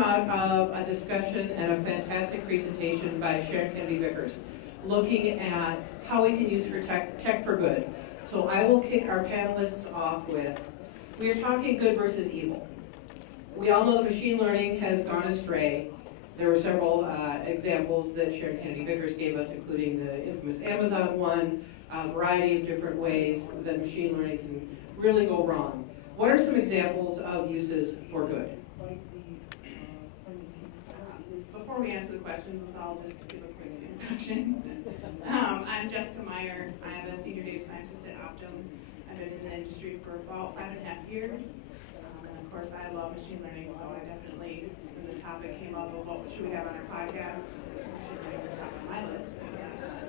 out of a discussion and a fantastic presentation by Sharon Kennedy-Vickers, looking at how we can use for tech for good. So I will kick our panelists off with, we are talking good versus evil. We all know that machine learning has gone astray. There were several examples that Sharon Kennedy-Vickers gave us, including the infamous Amazon one, a variety of different ways that machine learning can really go wrong. What are some examples of uses for good? Before we answer the questions, I'll just give a quick introduction. I'm Jessica Meyer. I'm a senior data scientist at Optum. I've been in the industry for about 5.5 years. And of course, I love machine learning, so I definitely, when the topic came up of what should we have on our podcast, machine learning was top of my list,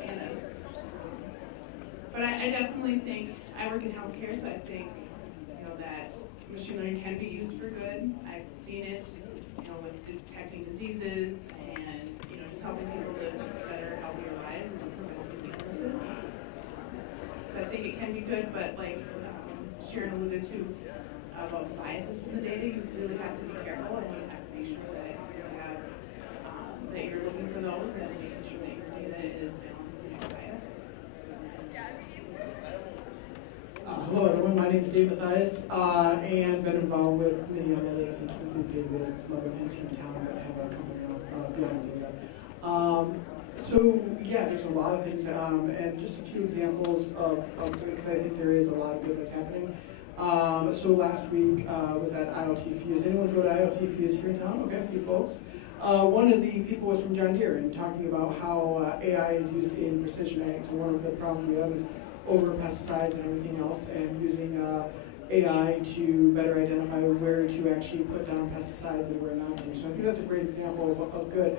Anna's. But I definitely think, I work in healthcare, so I think that machine learning can be used for good. I've seen it, with detecting diseases and, just helping people live better, healthier lives and preventing illnesses. So I think it can be good, but like Sharon alluded to about the biases in the data, you really have to be careful and you have to make sure that you have, that you're looking for those and making sure that your data is balanced and not biased. Hello everyone, my name is Dave Mathias, and been involved with many analytics and Twin Cities database and some other things here in town that have a company beyond data. So yeah, there's a lot of things, and just a few examples of because I think there is a lot of good that's happening. So last week was at IoT Fuse. Anyone go to IoT Fuse here in town? Okay, a few folks. One of the people was from John Deere and talking about how AI is used in precision ag. So one of the problems we have is over pesticides and everything else, and using AI to better identify where to actually put down pesticides and where not to. So I think that's a great example of good.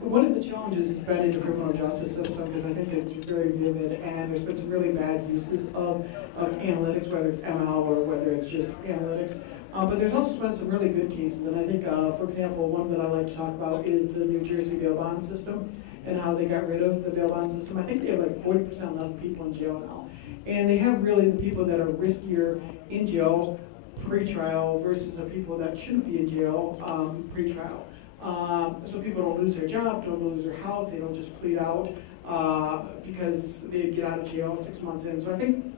One of the challenges has been in the criminal justice system, because I think it's very vivid, and there's been some really bad uses of analytics, whether it's ML or whether it's just analytics. But there's also been some really good cases, and I think, for example, one that I like to talk about is the New Jersey bail bond system and how they got rid of the bail bond system. I think they have like 40% less people in jail now. And they have really the people that are riskier in jail pre-trial versus the people that shouldn't be in jail pre-trial. So people don't lose their job, don't lose their house, they don't just plead out because they get out of jail 6 months in. So I think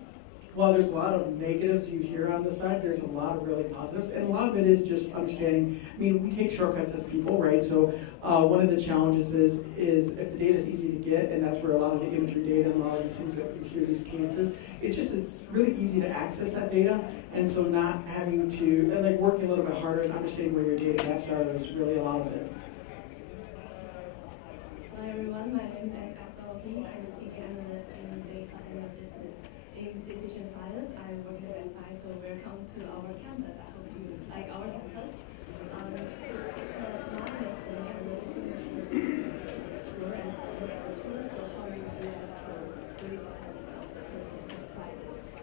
while there's a lot of negatives you hear on this side, there's a lot of really positives, and a lot of it is just understanding. I mean, we take shortcuts as people, right? So one of the challenges is if the data is easy to get, and that's where a lot of the imagery data and a lot of these things that you hear these cases, it's really easy to access that data, and so not having to, and like working a little bit harder and understanding where your data gaps are is really a lot of it. Hi everyone, my name is Ashley. I'm a senior analyst in data and business. In decision science, I work at Best Buy, so welcome to our campus. I hope you like our campus.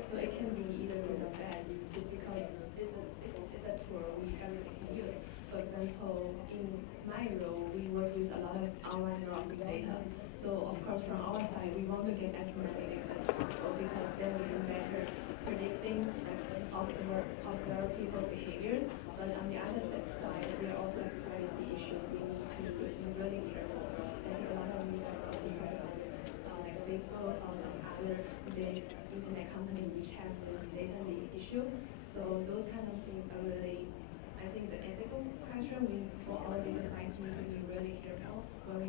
So it can be either good or bad, just because it's a tool everyone can use. For example, in my role, we work with a lot of online browsing data. So of course, from our side, we want to get as much data as possible, because then we can better predict things and observe people's behavior. But on the other side, there are also privacy issues we need to be really careful. I think a lot of you guys also heard about like Facebook or some other big internet company which have this data leak issue. So those kind of things are really, I think, the ethical question for our data science need to be really careful when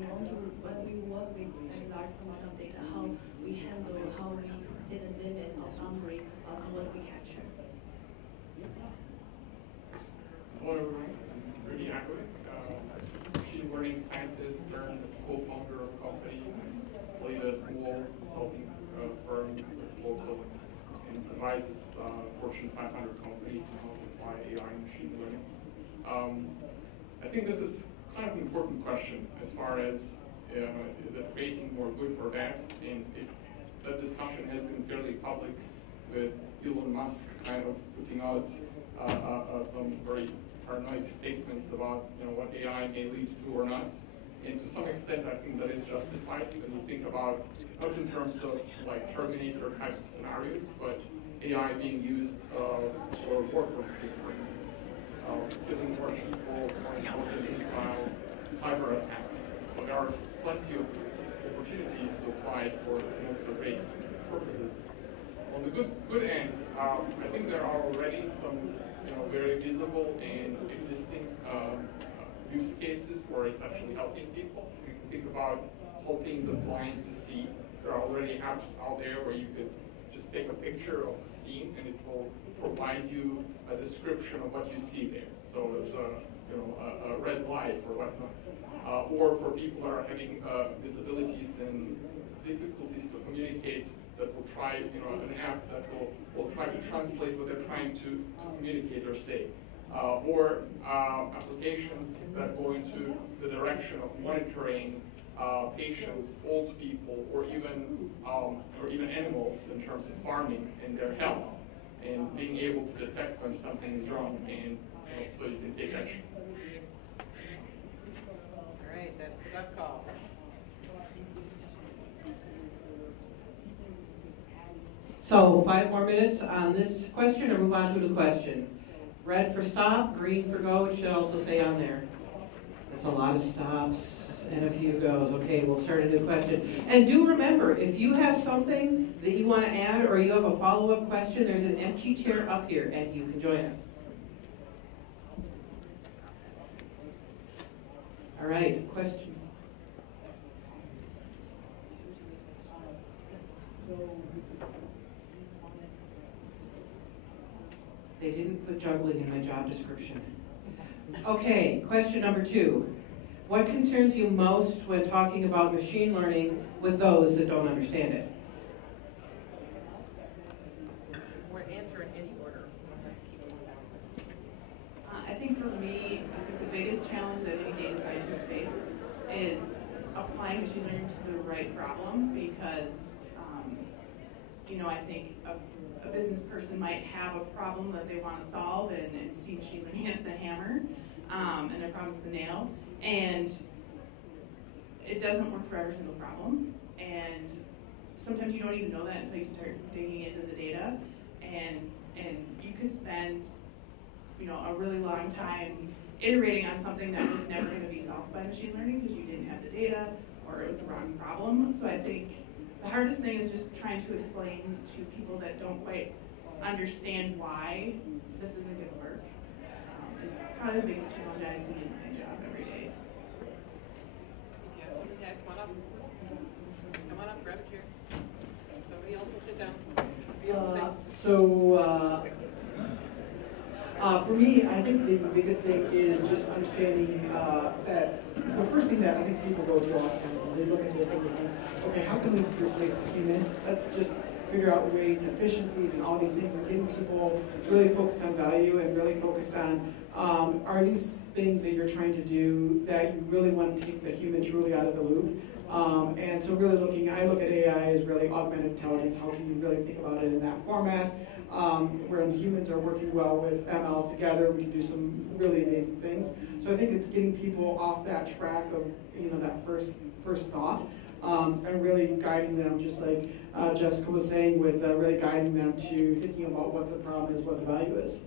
we work with a large amount of data, how we handle, how we set a limit or boundary of what we capture. Hello everyone, I'm Rudy Ackwood, machine learning scientist turned co-founder of a company, lead a small consulting firm that's local and advises Fortune 500 companies on how to apply AI and machine learning. I think this is kind of an important question as far as is it creating more good or bad, and that discussion has been fairly public, with Elon Musk kind of putting out some very paranoid statements about what AI may lead to or not. And to some extent, I think that is justified when you think about, not in terms of like Terminator type of scenarios, but AI being used for war purposes, for instance. killing more people, intelligent missiles, cyber attacks. So there are plenty of opportunities to apply for commensurate purposes. On the good end, I think there are already some very visible and existing use cases where it's actually helping people. You can think about helping the blind to see. There are already apps out there where you could just take a picture of a scene and it will provide you a description of what you see there. So there's a red light or whatnot. Or for people that are having disabilities and difficulties to communicate, that will try, an app that will try to translate what they're trying to communicate or say. Or applications that go into the direction of monitoring patients, old people, or even animals in terms of farming and their health, and being able to detect when something is wrong, and so you can take action. All right, that's the duck call. So 5 more minutes on this question, or move on to the question. Red for stop, green for go, it should also say on there. That's a lot of stops and a few goes. Okay, we'll start a new question. And do remember, if you have something that you want to add or you have a follow-up question, there's an empty chair up here and you can join us. All right, question. They didn't put juggling in my job description. Okay, question number 2. What concerns you most when talking about machine learning with those that don't understand it? We're answering any order. I think for me, the biggest challenge that any data scientists face is applying machine learning to the right problem, because I think a business person might have a problem that they want to solve and see machine learning as the hammer, and their problem is the nail. And it doesn't work for every single problem. And sometimes you don't even know that until you start digging into the data. And you could spend, a really long time iterating on something that was never going to be solved by machine learning because you didn't have the data or it was the wrong problem. So I think the hardest thing is just trying to explain to people that don't quite understand why this isn't going to work. It's probably the biggest challenge I see in my job every day. Yeah, come on up. Come on up, grab a chair. Somebody else will sit down. For me, I think the biggest thing is just understanding that the first thing that I think people go to oftentimes is they look at this and they think, okay, how can we replace a human? Let's just figure out ways, efficiencies, and all these things, and getting people really focused on value and really focused on are these things that you're trying to do that you really want to take the human truly out of the loop. And so really I look at AI as really augmented intelligence. How can you really think about it in that format? When humans are working well with ML together, we can do some really amazing things. So I think it's getting people off that track of that first thought, and really guiding them, just like Jessica was saying, with really guiding them to thinking about what the problem is, what the value is.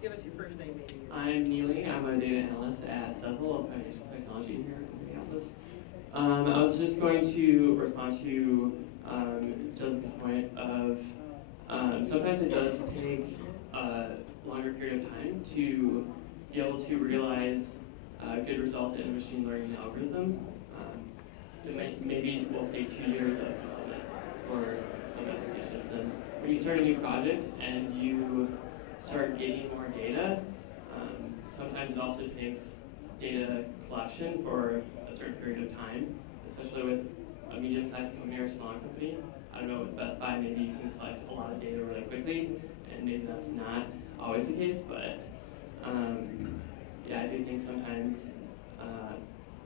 Give us your first name, maybe. I'm Neely. I'm a data analyst at Civiliz of Financial Technology here in Minneapolis. I was just going to respond to Jessica's point of sometimes it does take a longer period of time to be able to realize good results in a machine learning algorithm. Maybe will take 2 years of development for some applications. And when you start a new project and you start getting more data, sometimes it also takes data collection for a certain period of time, especially with a medium-sized company or a small company. I don't know, with Best Buy, maybe you can collect a lot of data really quickly, and maybe that's not always the case, but yeah, I do think sometimes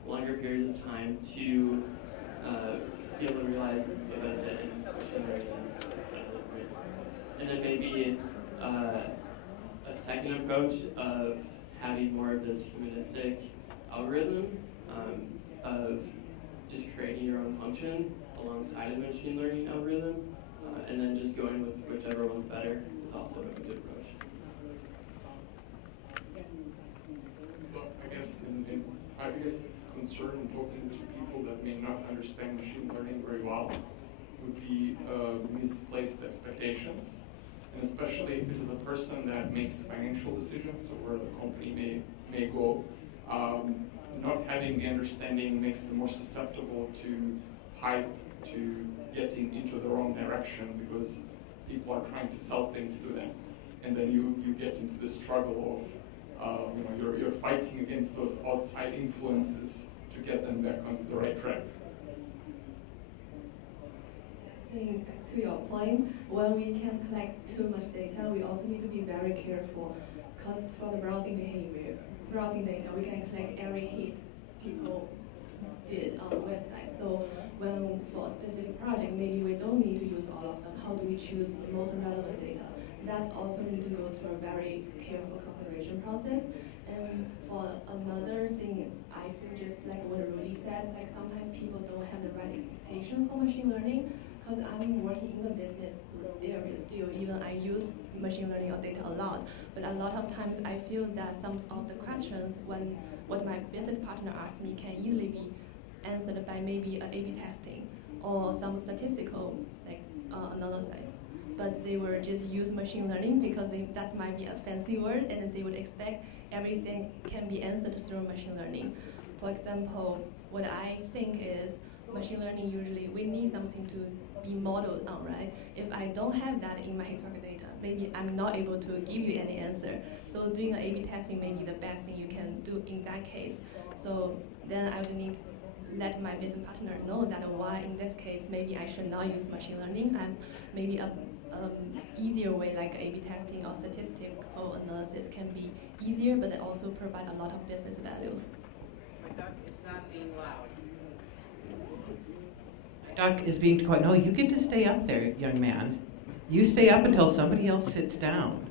longer periods of time to be able to realize the benefit in machine learning is really great. And then maybe a second approach of having more of this humanistic algorithm of just creating your own function alongside a machine learning algorithm, and then just going with whichever one's better is also a good approach. biggest concern in talking to people that may not understand machine learning very well would be misplaced expectations. And especially if it is a person that makes financial decisions, so where the company may go, not having the understanding makes them more susceptible to hype, to getting into the wrong direction because people are trying to sell things to them. And then you get into the struggle of, you're fighting against those outside influences to get them back onto the right track. To your point, when we can collect too much data, we also need to be very careful because for the browsing data, we can collect every hit people did on the website. So when for a specific project, maybe we don't need to use all of them. How do we choose the most relevant data? That also need to go through a very careful consideration process. And for another thing, I feel just like what Rudy said, like sometimes people don't have the right expectation for machine learning. Because I'm working in the business area still, even I use machine learning or data a lot, but a lot of times I feel that some of the questions what my business partner asks me can easily be answered by maybe an A/B testing or some statistical analysis. But they will just use machine learning because that might be a fancy word, and they would expect everything can be answered through machine learning. For example, what I think is machine learning usually we need something to be modeled on, right? If I don't have that in my historical data, maybe I'm not able to give you any answer. So doing an A/B testing may be the best thing you can do in that case. So then I would need to let my business partner know that why in this case maybe I should not use machine learning. Maybe a easier way like A/B testing or statistical analysis can be easier, but it also provide a lot of business values. My duck is not being loud. Duck is being quiet. No, you get to stay up there, young man. You stay up until somebody else sits down.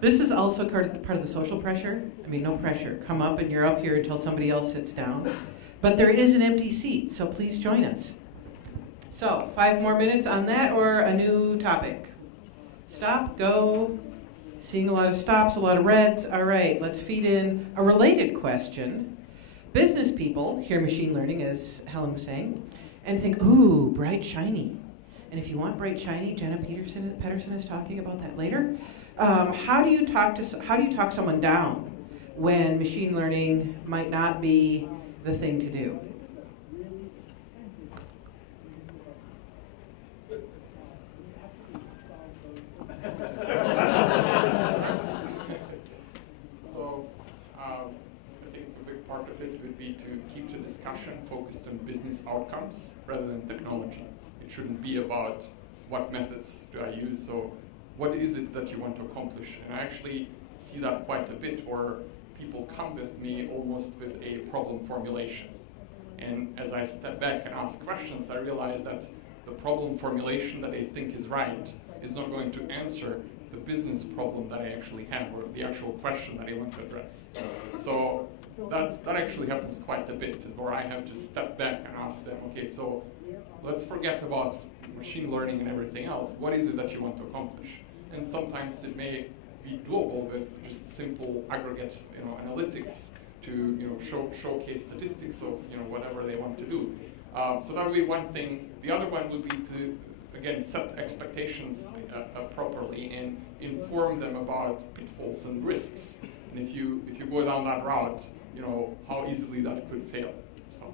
This is also part of the social pressure. I mean, no pressure. Come up and you're up here until somebody else sits down. But there is an empty seat, so please join us. So, 5 more minutes on that or a new topic? Stop, go. Seeing a lot of stops, a lot of reds. All right, let's feed in a related question. Business people hear machine learning, as Helen was saying, and think, ooh, bright, shiny. And if you want bright, shiny, Jenna Pedersen is talking about that later. How do you talk someone down when machine learning might not be the thing to do? Part of it would be to keep the discussion focused on business outcomes rather than technology. It shouldn't be about what methods do I use, so what is it that you want to accomplish? And I actually see that quite a bit where people come with me almost with a problem formulation. And as I step back and ask questions, I realize that the problem formulation that I think is right is not going to answer the business problem that I actually have or the actual question that I want to address. So that actually happens quite a bit, where I have to step back and ask them, okay, so let's forget about machine learning and everything else. What is it that you want to accomplish? And sometimes it may be doable with just simple aggregate, analytics to, showcase statistics of, whatever they want to do. So that would be one thing. The other one would be to, again, set expectations properly and inform them about pitfalls and risks. And if you go down that route, how easily that could fail. So.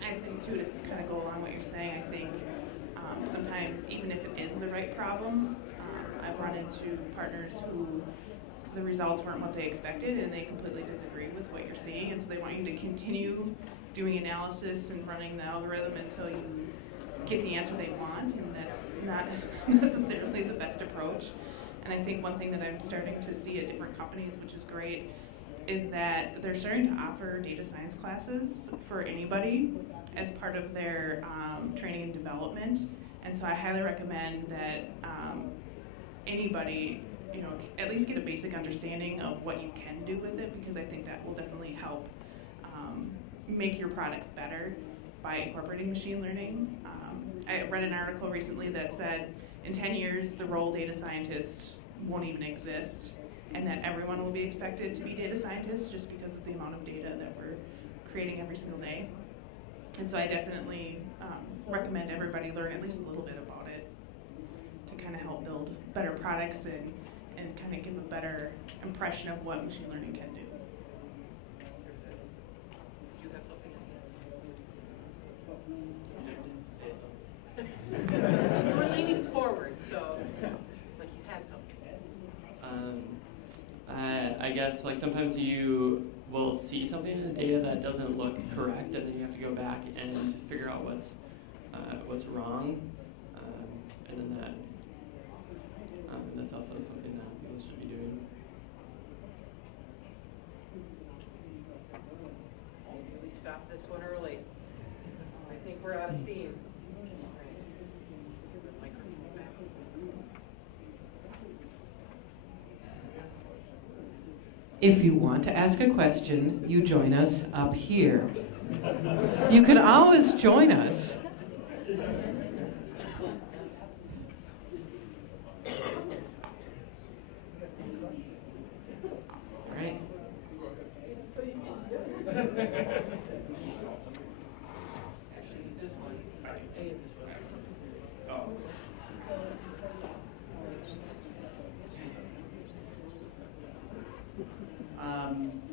I think too, to kind of go along what you're saying, I think sometimes even if it is the right problem, I've run into partners who the results weren't what they expected and they completely disagree with what you're seeing, and so they want you to continue doing analysis and running the algorithm until you get the answer they want, and that's not necessarily the best approach. And I think one thing that I'm starting to see at different companies, which is great, is that they're starting to offer data science classes for anybody as part of their training and development. And so I highly recommend that anybody, at least get a basic understanding of what you can do with it, because I think that will definitely help make your products better by incorporating machine learning. I read an article recently that said in 10 years the role data scientist won't even exist, and that everyone will be expected to be data scientists just because of the amount of data that we're creating every single day. And so I definitely recommend everybody learn at least a little bit about it to kind of help build better products and kind of give a better impression of what machine learning can do. You have something? You were leaning forward, so like you had something. I guess like sometimes you will see something in the data that doesn't look correct, and then you have to go back and figure out what's wrong, and then that's also something that people should be doing. We stopped this one early. I think we're out of steam. If you want to ask a question, you join us up here. You can always join us. Right.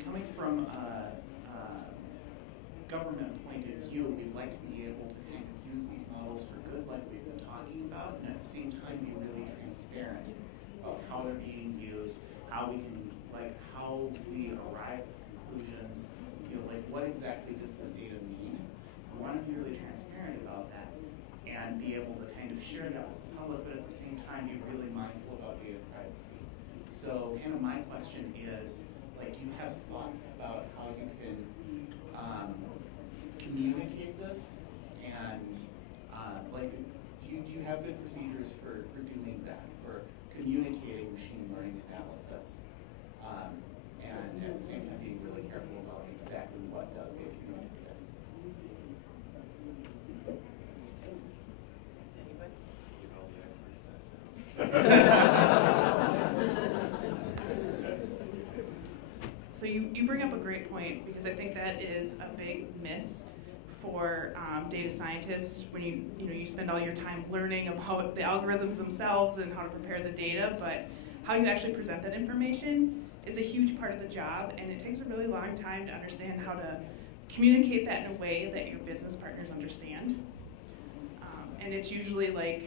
Coming from a government point of view, we'd like to be able to kind of use these models for good, like we've been talking about, and at the same time be really transparent about how they're being used, how we can, like, how we arrive at conclusions, like what exactly does this data mean? We want to be really transparent about that and be able to kind of share that with the public, but at the same time be really mindful about data privacy. So kind of my question is, like, do you have thoughts about how you can communicate this? And like, do you have good procedures for doing that, for communicating machine learning analysis? And at the same time being really careful about exactly what does get communicated. So you bring up a great point, because I think that is a big miss for data scientists when you spend all your time learning about the algorithms themselves and how to prepare the data, but how you actually present that information is a huge part of the job, and it takes a really long time to understand how to communicate that in a way that your business partners understand. And it's usually like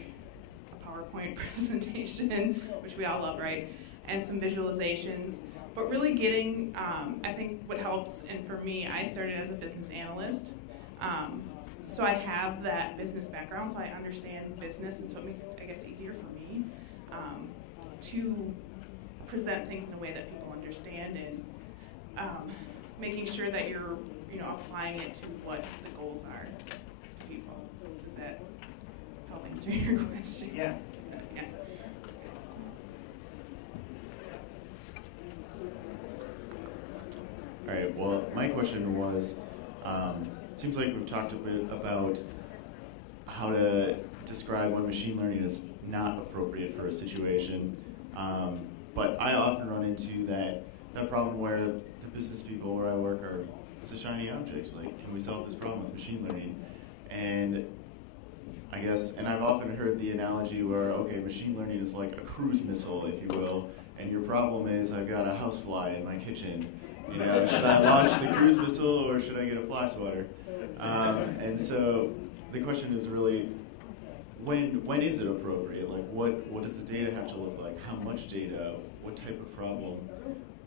a PowerPoint presentation, which we all love, right? And some visualizations. But really getting, I think what helps, and for me, I started as a business analyst. So I have that business background, so I understand business, and so it makes it, I guess, easier for me to present things in a way that people understand, and making sure that you're, applying it to what the goals are to people. Does that help answer your question? Yeah. Yeah. All right, well, my question was, it seems like we've talked a bit about how to describe when machine learning is not appropriate for a situation, but I often run into that problem where the business people where I work are, it's a shiny object, like, can we solve this problem with machine learning? And I guess, and I've often heard the analogy where, okay, machine learning is like a cruise missile, if you will, and your problem is I've got a housefly in my kitchen. Should I launch the cruise missile or should I get a fly swatter? And so the question is really, when is it appropriate? Like, what does the data have to look like? How much data? What type of problem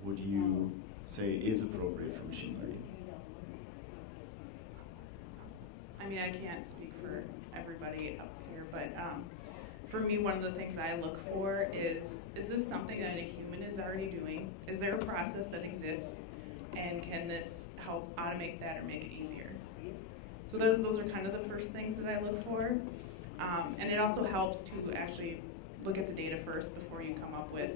would you say is appropriate for machine learning? I mean, I can't speak for everybody up here, but for me, one of the things I look for is this something that a human is already doing? Is there a process that exists, and can this help automate that or make it easier? So those are kind of the first things that I look for. And it also helps to actually look at the data first before you come up with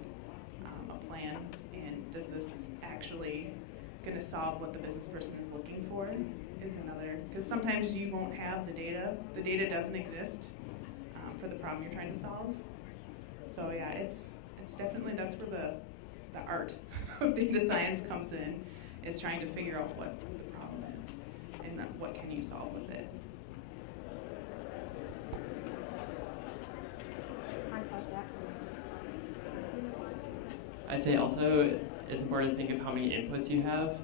a plan, and does this actually going to solve what the business person is looking for is another, because sometimes you won't have the data doesn't exist for the problem you're trying to solve. So yeah, it's definitely, that's where the art of data science comes in, is trying to figure out what the problem is and what can you solve with it. I'd say also it's important to think of how many inputs you have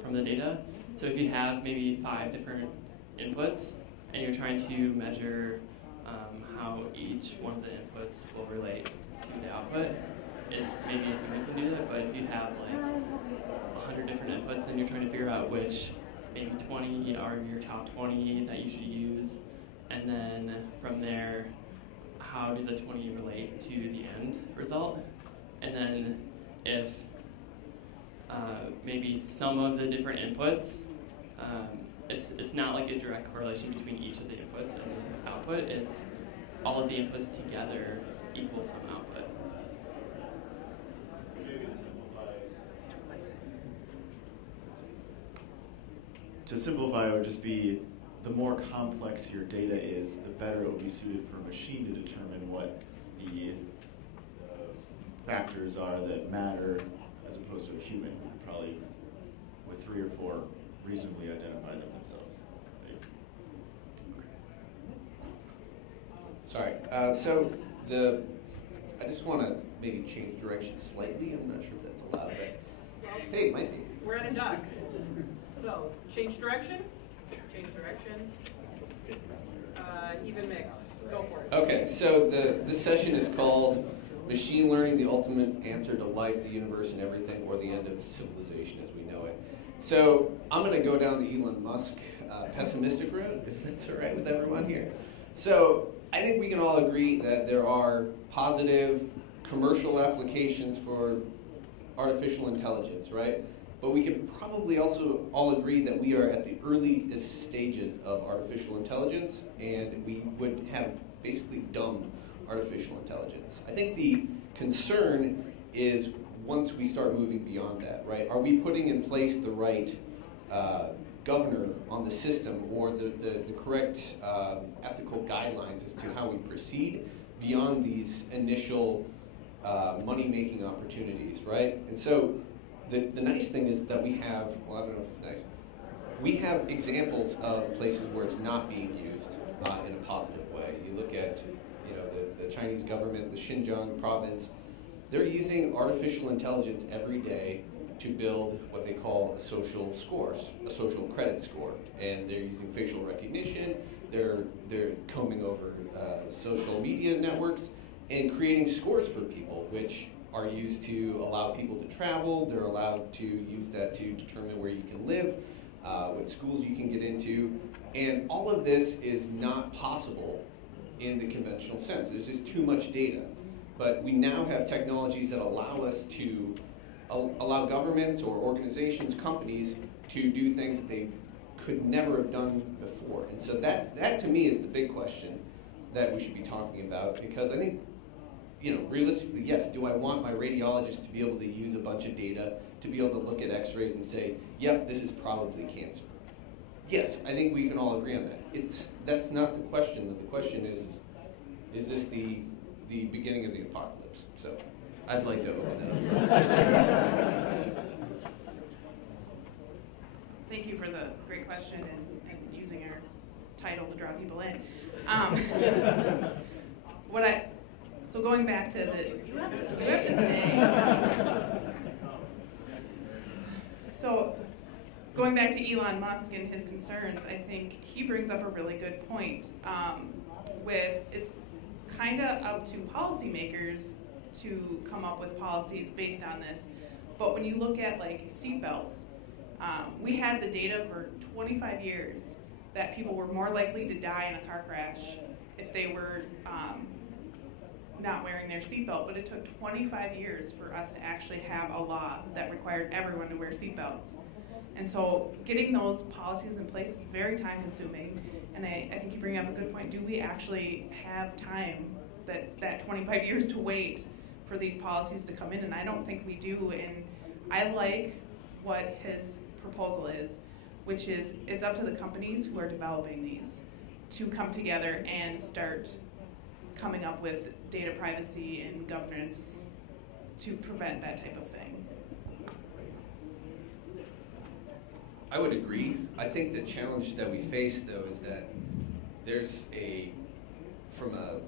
from the data. So if you have maybe 5 different inputs and you're trying to measure how each one of the inputs will relate to the output, maybe a human can do that, but if you have like 100 different inputs and you're trying to figure out which maybe 20 are your top 20 that you should use, and then from there, how do the 20 relate to the end result? And then if maybe some of the different inputs, it's not like a direct correlation between each of the inputs and the output, it's all of the inputs together equal some output. To simplify, it would just be the more complex your data is, the better it will be suited for a machine to determine what the factors are that matter, as opposed to a human who could probably, with 3 or 4, reasonably identify them themselves. Sorry. I just want to maybe change direction slightly. I'm not sure if that's allowed, but hey, it might be. We're at a duck. So, change direction. Change direction. Even mix. Go for it. Okay, so this session is called Machine Learning, the Ultimate Answer to Life, the Universe, and Everything, or the End of Civilization as we know it. So I'm going to go down the Elon Musk pessimistic route, if that's all right with everyone here. So I think we can all agree that there are positive commercial applications for artificial intelligence, right? But we can probably also all agree that we are at the earliest stages of artificial intelligence, and we would have basically dumb artificial intelligence. I think the concern is once we start moving beyond that, right? Are we putting in place the right governor on the system or the correct ethical guidelines as to how we proceed beyond these initial money-making opportunities, right? And so the nice thing is that we have, well, I don't know if it's nice, we have examples of places where it's not being used in a positive way. You look at the Chinese government, the Xinjiang province, they're using artificial intelligence every day to build what they call a social credit score. And they're using facial recognition, they're combing over social media networks and creating scores for people, which are used to allow people to travel. They're allowed to use that to determine where you can live, what schools you can get into. And all of this is not possible in the conventional sense. There's just too much data. But we now have technologies that allow us to allow governments or organizations, companies, to do things that they could never have done before. And so that to me is the big question that we should be talking about, because I think, realistically, yes, do I want my radiologist to be able to use a bunch of data to be able to look at x-rays and say, yep, this is probably cancer? Yes, I think we can all agree on that. That's not the question. The question is this the beginning of the apocalypse? So I'd like to open that up. Thank you for the great question and using our title to draw people in. So going back to you have to stay. So going back to Elon Musk and his concerns, I think he brings up a really good point. With it's kind of up to policymakers to come up with policies based on this. But when you look at like seatbelts, we had the data for 25 years that people were more likely to die in a car crash if they were not wearing their seatbelt. But it took 25 years for us to actually have a law that required everyone to wear seatbelts. And so getting those policies in place is very time consuming. And I think you bring up a good point. Do we actually have time, that 25 years to wait for these policies to come in? And I don't think we do. And I like what his proposal is, which is it's up to the companies who are developing these to come together and start coming up with data privacy and governance to prevent that type of thing. I would agree. I think the challenge that we face, though, is that there's from a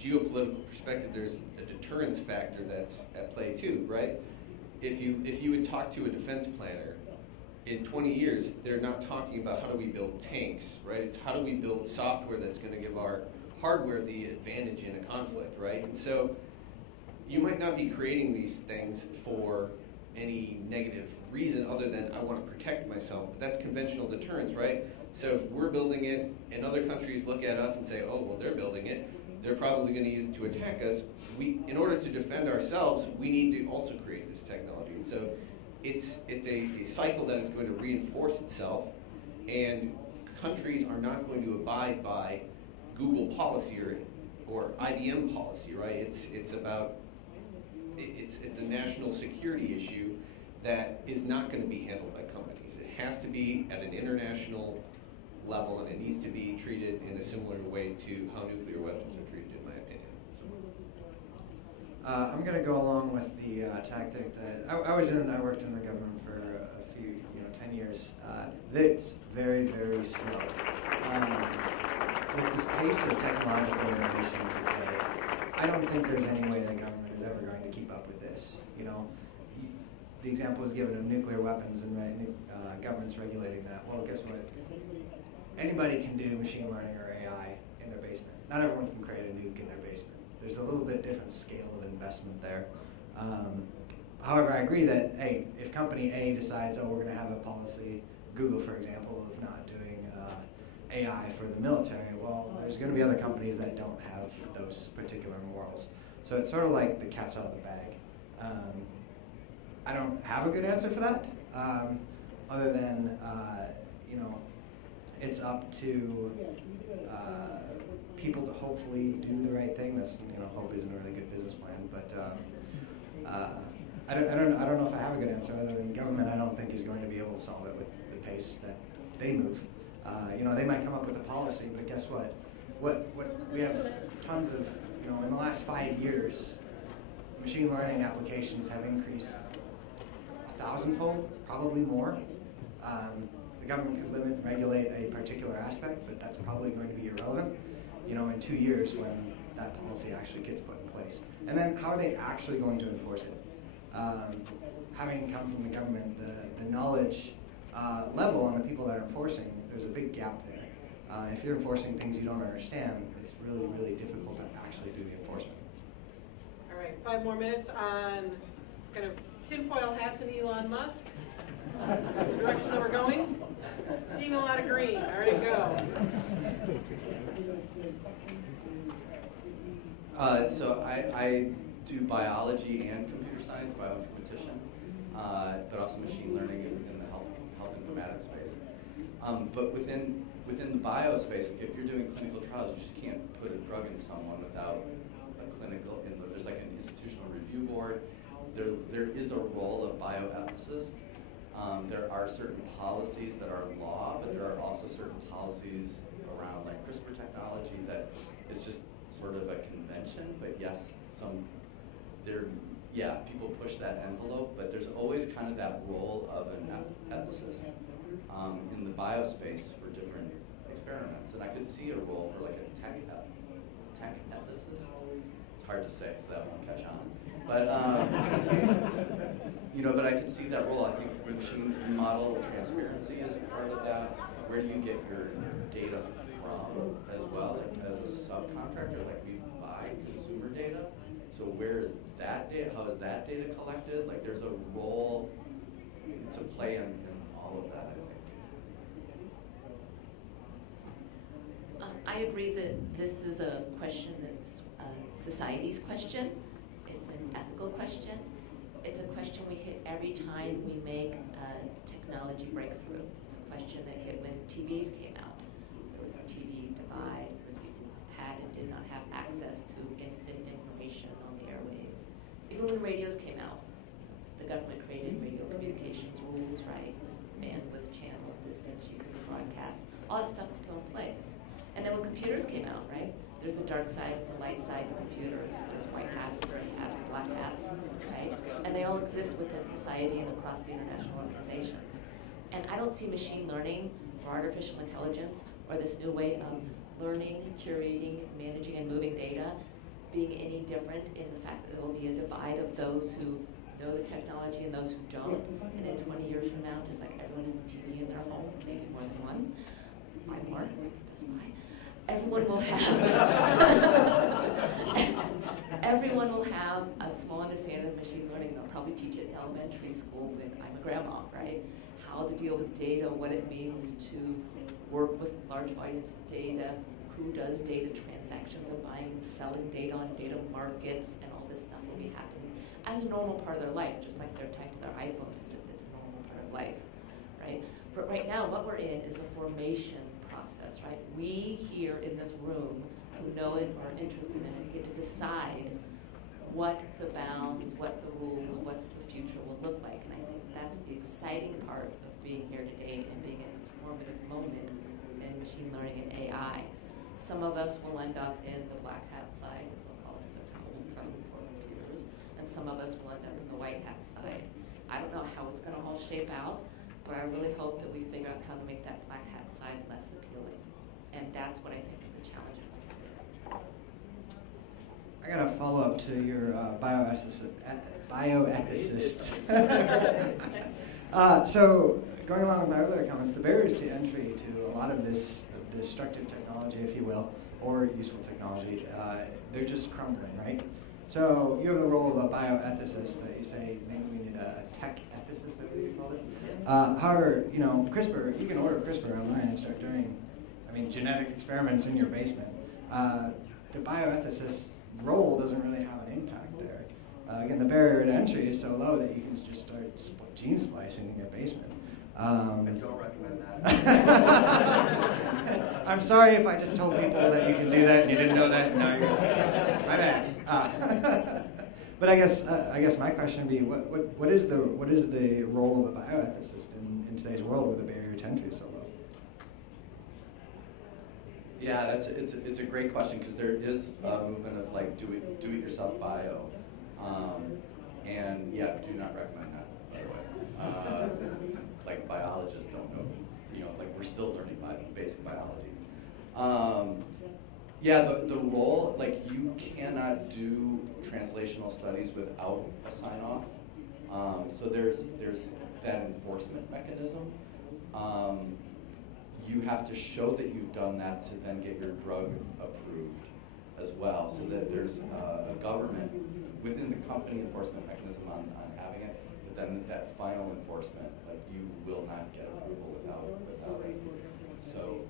geopolitical perspective, there's a deterrence factor that's at play too, right? If you would talk to a defense planner, in 20 years, they're not talking about how do we build tanks, right? It's how do we build software that's going to give our hardware the advantage in a conflict, right? And so you might not be creating these things for any negative reason other than I want to protect myself, but that's conventional deterrence, right? So if we're building it and other countries look at us and say, oh, well, they're building it, they're probably going to use it to attack us. In order to defend ourselves, we need to also create this technology. And so it's a cycle that is going to reinforce itself, and countries are not going to abide by Google policy or IBM policy, right? It's a national security issue that is not going to be handled by companies. It has to be at an international level, and it needs to be treated in a similar way to how nuclear weapons are treated, in my opinion. I'm going to go along with the tactic that I worked in the government for a few, 10 years. It's very, very slow. With this pace of technological innovation today, I don't think there's any way the government is ever going to keep up with this. The example was given of nuclear weapons and governments regulating that. Well, guess what? Anybody can do machine learning or AI in their basement. Not everyone can create a nuke in their basement. There's a little bit different scale of investment there. However, I agree that, hey, if company A decides, oh, we're going to have a policy, Google, for example, of not doing AI for the military, well, there's going to be other companies that don't have those particular morals. So it's sort of like the cat's out of the bag. I don't have a good answer for that, other than, it's up to people to hopefully do the right thing. That's, hope isn't a really good business plan, but I don't know if I have a good answer other than government. I don't think is going to be able to solve it with the pace that they move. They might come up with a policy, but guess what? What we have tons of, in the last 5 years, machine learning applications have increased 1,000-fold, probably more. The government could limit and regulate a particular aspect, but that's probably going to be irrelevant, in 2 years when that policy actually gets put in place. And then how are they actually going to enforce it? Having come from the government, the knowledge level on the people that are enforcing, there's a big gap there. If you're enforcing things you don't understand, it's really, really difficult to actually do the enforcement. All right, 5 more minutes on kind of tinfoil hats and Elon Musk. The direction that we're going. Seeing a lot of green. All right, go. So I do biology and computer science, bioinformatician, but also machine learning in the health informatics space. But within the bio space, if you're doing clinical trials, you just can't put a drug into someone without a clinical. There's like an institutional review board. There is a role of bioethicists. There are certain policies that are law, but there are also certain policies around like CRISPR technology that is just sort of a convention. But yes, people push that envelope, but there's always kind of that role of an ethicist in the biospace for different experiments. And I could see a role for like a tech ethicist. It's hard to say, so that won't catch on. But but I could see that role. I think machine model transparency is a part of that. Where do you get your data from as well? Like as a subcontractor, like we buy consumer data. So where is that data? How is that data collected? Like there's a role to play in all of that, I think. I agree that this is a question that's society's question. It's an ethical question. It's a question we hit every time we make a technology breakthrough. It's a question that hit when TVs came out. There was a TV divide because people had and did not have access to instant information on the airwaves. Even when radios came out, the government created radio communications rules, right? Bandwidth, channel, distance, you could broadcast. All that stuff is still in place. And then when computers came out, right? There's a dark side and a light side to computers. There's white hats, green hats, black hats, right? And they all exist within society and across the international organizations. And I don't see machine learning or artificial intelligence or this new way of learning, curating, managing, and moving data being any different in the fact that there will be a divide of those who know the technology and those who don't. And in 20 years from now, just like everyone has a TV in their home, maybe more than one, buy more, that's fine. Everyone will have a small understanding of machine learning. They'll probably teach it in elementary schools, and I'm a grandma, right? How to deal with data, what it means to work with large volumes of data, who does data transactions of buying and selling data on data markets, and all this stuff will be happening as a normal part of their life, just like they're tied to their iPhones as if it's a normal part of life, right? But right now, what we're in is a formation process, right? We here in this room who know it or are interested in it get to decide what the bounds, what the rules, what's the future will look like. And I think that's the exciting part of being here today and being in this formative moment in machine learning and AI. Some of us will end up in the black hat side, we'll call it, that's an old term for computers, and some of us will end up in the white hat side. I don't know how it's going to all shape out, but I really hope that we figure out how to make that black hat side less appealing. And that's what I think is the challenge of us today. I got a follow-up to your bioethicist. So going along with my earlier comments, the barriers to entry to a lot of this destructive technology, if you will, or useful technology, they're just crumbling, right? So you have the role of a bioethicist that you say maybe we need a tech ethicist, I believe you call it. However, you know, CRISPR, you can order CRISPR online and start doing, genetic experiments in your basement. The bioethicist role doesn't really have an impact there. Again, the barrier to entry is so low that you can just start gene splicing in your basement. I don't recommend that. I'm sorry if I just told people that you can do that and you didn't know that. Now you're my bad. But I guess my question would be, what is the role of a bioethicist in today's world where the barrier to entry is so low? Yeah, it's a great question because there is a movement of like do it yourself bio, and yeah, do not recommend that, by the way. Like biologists don't know, like we're still learning basic biology. Yeah, the role, like you cannot do translational studies without a sign-off. So there's that enforcement mechanism. You have to show that you've done that to then get your drug approved as well. So that there's a government within the company enforcement mechanism on having it, but then that final enforcement, like you will not get approval without it. So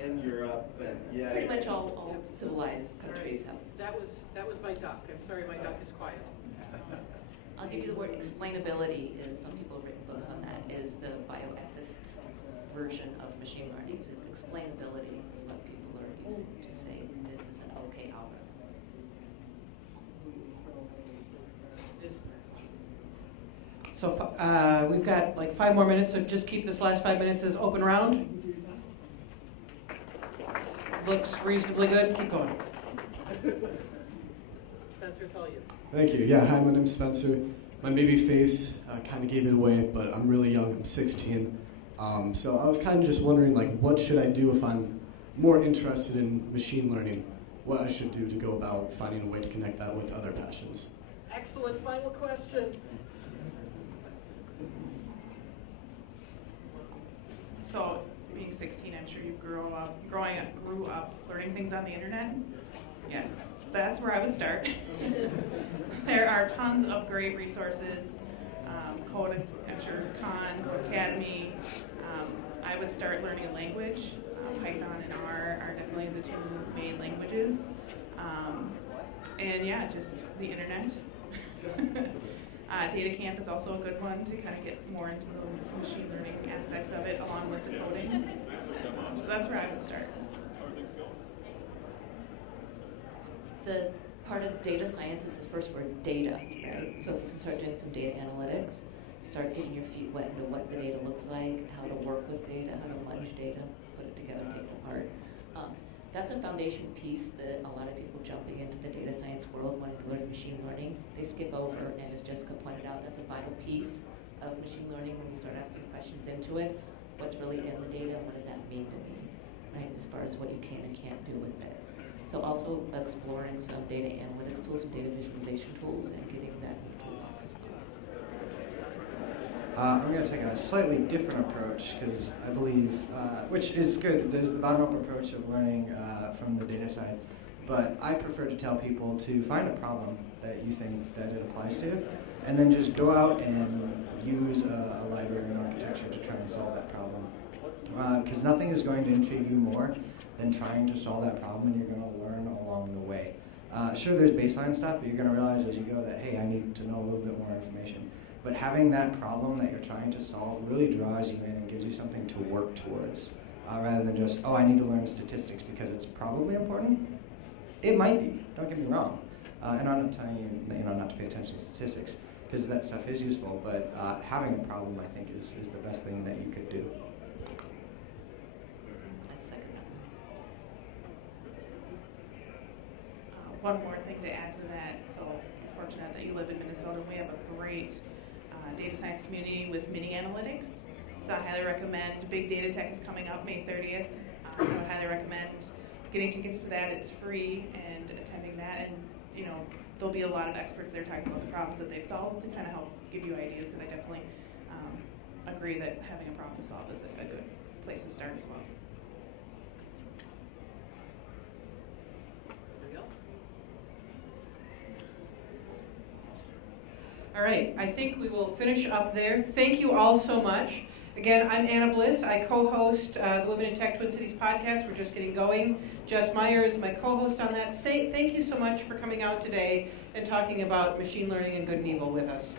and Europe, and yeah. Pretty much all civilized countries have. That was my duck. I'm sorry, my duck is quiet. I'll give you the word explainability. Is some people have written books on that. Is the bioethicist version of machine learning. So explainability is what people are using to say this is an okay algorithm. So we've got like 5 more minutes, so just keep this last 5 minutes as open round. Looks reasonably good. Keep going. Spencer, it's all you. Thank you. Yeah, hi, my name's Spencer. My baby face kind of gave it away, but I'm really young. I'm 16. So I was kind of just wondering, like, what should I do if I'm more interested in machine learning? What I should do to go about finding a way to connect that with other passions? Excellent. Final question. So, being 16, I'm sure you grew up learning things on the internet. Yes, so that's where I would start. There are tons of great resources. Code, I'm sure Khan, Code Academy. I would start learning a language. Python and R are definitely the 2 main languages. And yeah, just the internet. Data Camp is also a good one to kind of get more into the machine learning aspects of it, along with the coding. So that's where I would start. The part of data science is the first word, data, right? So start doing some data analytics, start getting your feet wet into what the data looks like, how to work with data, how to munge data, put it together, take it apart. That's a foundation piece that a lot of people jumping into the data science world wanting to learn machine learning, they skip over, and as Jessica pointed out, that's a vital piece of machine learning when you start asking questions into it. What's really in the data, what does that mean to me, right, as far as what you can and can't do with it. So also exploring some data analytics tools, some data visualization tools, and getting that in the toolbox as well. I'm going to take a slightly different approach because I believe, which is good, there's the bottom-up approach of learning from the data side, but I prefer to tell people to find a problem that you think that it applies to, and then just go out and use a library and architecture to try and solve that problem. Because nothing is going to intrigue you more than trying to solve that problem, and you're going to learn along the way. Sure, there's baseline stuff, but you're going to realize as you go that, hey, I need to know a little bit more information. But having that problem that you're trying to solve really draws you in and gives you something to work towards, rather than just, oh, I need to learn statistics because it's probably important. It might be, don't get me wrong. And I'm not telling you, not to pay attention to statistics, because that stuff is useful, but having a problem, I think, is the best thing that you could do. One more thing to add to that, so fortunate that you live in Minnesota. We have a great data science community with mini analytics. So I highly recommend, Big Data Tech is coming up May 30th. I would highly recommend getting tickets to that. It's free, and attending that. And there'll be a lot of experts there talking about the problems that they've solved to kind of help give you ideas, because I definitely agree that having a problem to solve is a good place to start as well. All right, I think we will finish up there. Thank you all so much. Again, I'm Anna Bliss. I co-host the Women in Tech Twin Cities podcast. We're just getting going. Jess Meyer is my co-host on that. Thank you so much for coming out today and talking about machine learning and good and evil with us.